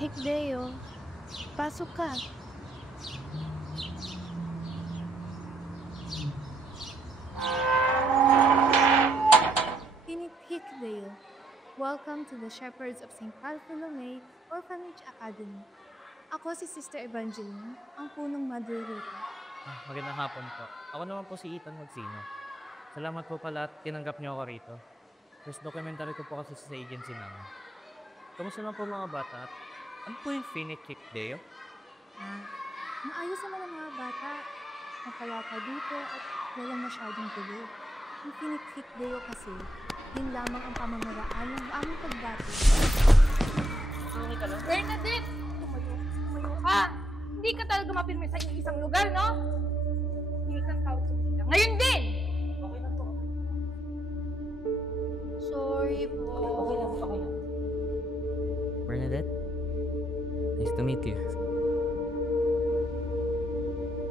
Hikdeo, pasok ka. Pinit Hikdeo, welcome to the Shepherds of St. Bartholomew Orphanage Academy. Ako si Sister Evangeline, ang punong mother rito. Magandang hapon po. Ako naman po si Ethan Magsino. Salamat po pala at tinanggap niyo ako rito. First documentary ko po kasi sa agency namin. Kamusta naman po mga bata at ano po yung Finnick Kick Deo? Maayos naman ang mga bata. Mapayapa dito at walang masyadong tuloy. Ang Pinit Hikdeo kasi, yun lamang ang pamamaraan ng aming pagbati. Okay ka lang? Bernadette! Tumayo ka! Hindi ka talaga mapirme sa isang lugar, no? Hindi kang tawag sa bisita. Ngayon din! Okay lang po. Sorry po. Okay lang. Bernadette, nice to meet you.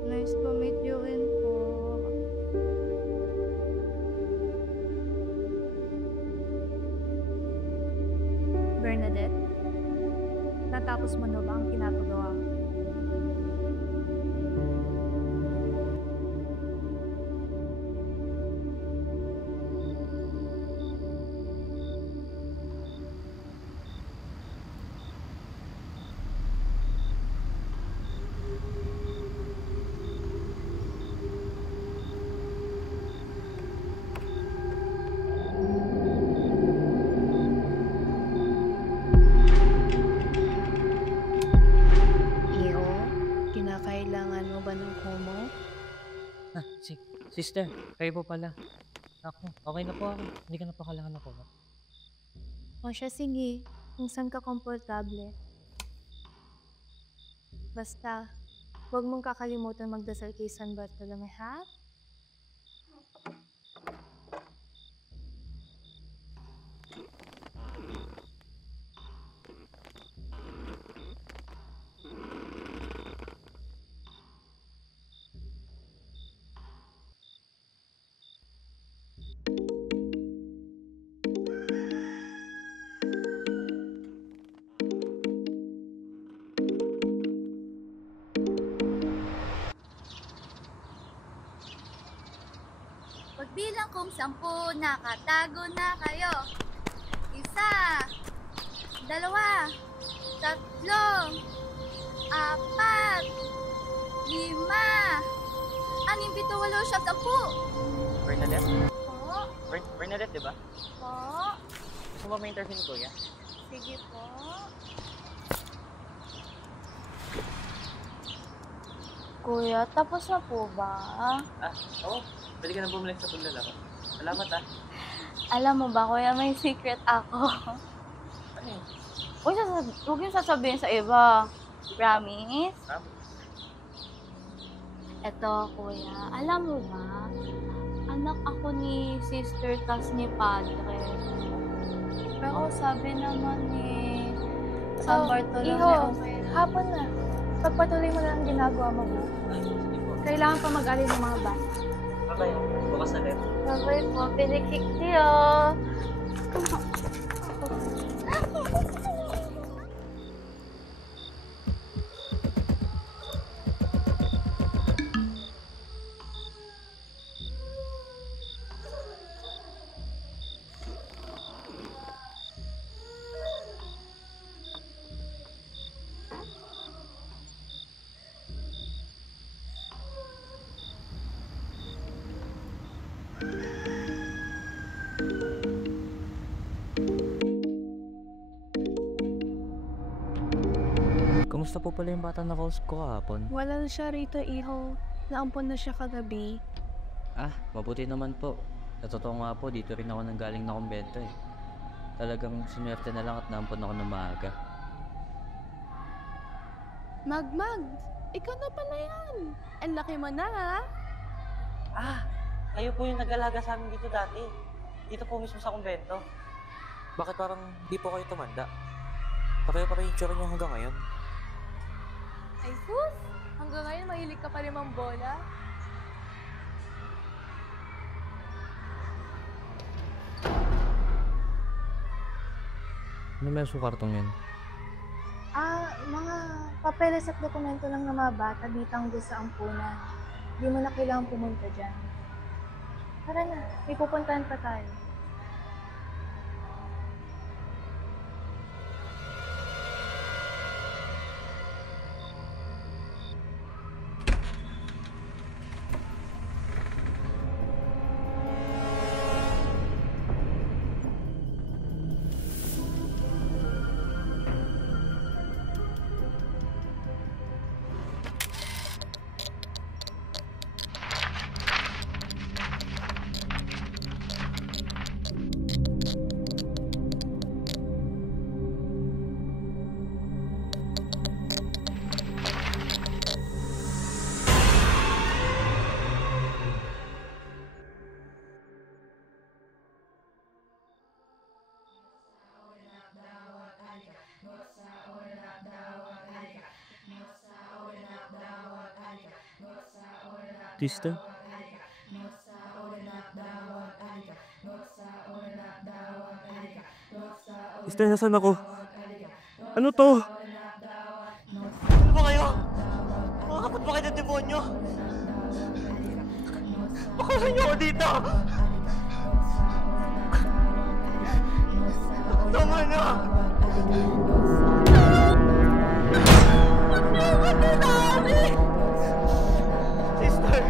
Nice to meet you rin po. Bernadette, natapos mo na ba ang pinapagawa mo? Iyo, kinakailangan mo ba ng kumo? Sister, kayo po pala. Ako, okay na po ako. Hindi ka na po kailangan ako. O siya, sige. Kung saan ka komportable. Basta, huwag mong kakalimutan magdasal kay San Bartolome, ha? Pagbilang kong 10, nakatago na kayo. 1, 2, 3, 4, 5, 6, 7, 8, 9, 10. Bernadette? Po, Bernadette, di ba? po, Gusto mo may interview ni Kuya? sige po. Kuya, tapos na po ba? Oo. Pwede ka na bumalik sa paglalaro. Salamat Alam mo ba, kuya, may secret ako. Ano yun? Huwag yung sasabihin sa iba. Promise? Eto, kuya, alam mo ba, anak ako ni sister tas ni padre. Pero sabi naman ni San Bartolome, Iho, okay lang. hapon na. Pagpatuloy mo na ang ginagawa mo. Sige po. Kailangan pa mag-alin ng mga bata. Okay. Bukas na rin. Sabay po, pinikiktiyo. Kamusta po pala yung bata na kausap ko kahapon? Wala na siya rito, Iho. Naampon na siya kagabi. Mabuti naman po. Sa totoo nga po, dito rin ako nanggaling na kumbento eh. Talagang sinwerte na lang at naampon ako ng maaga. Magmag, ikaw na pala yan. Ang laki mo na, ha? Kayo po yung nag-alaga sa amin dito dati. Dito po mismo sa kumbento. Bakit parang di po kayo tumanda? Pareho pa rin yung tsura niyo hanggang ngayon. Ay, sus! Hanggang ngayon, mahilig ka pa rin bola. Ano meron sa kartong yan? Mga papeles at dokumento lang ng mga bata bitang doon sa ampunan. Hindi mo na kailangan pumunta dyan. Tara na, may pupuntahan pa tayo. Sister? Sister, nasan ako? Ano to? Ano ba kayo? Mga kapatbakit ng demonyo? Pakawalan niyo ako dito! Tama na! Sister!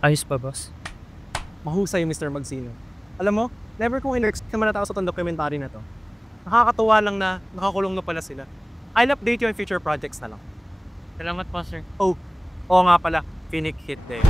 Ayos pa, boss? Mahusay, Mr. Magsino. Alam mo, never kong in-expect na manatao sa itong documentary na to. Nakakatuwa lang na nakakulong na pala sila. I'll update you on future projects na lang. Salamat po, sir. Oo nga pala, Phoenix Hit Day.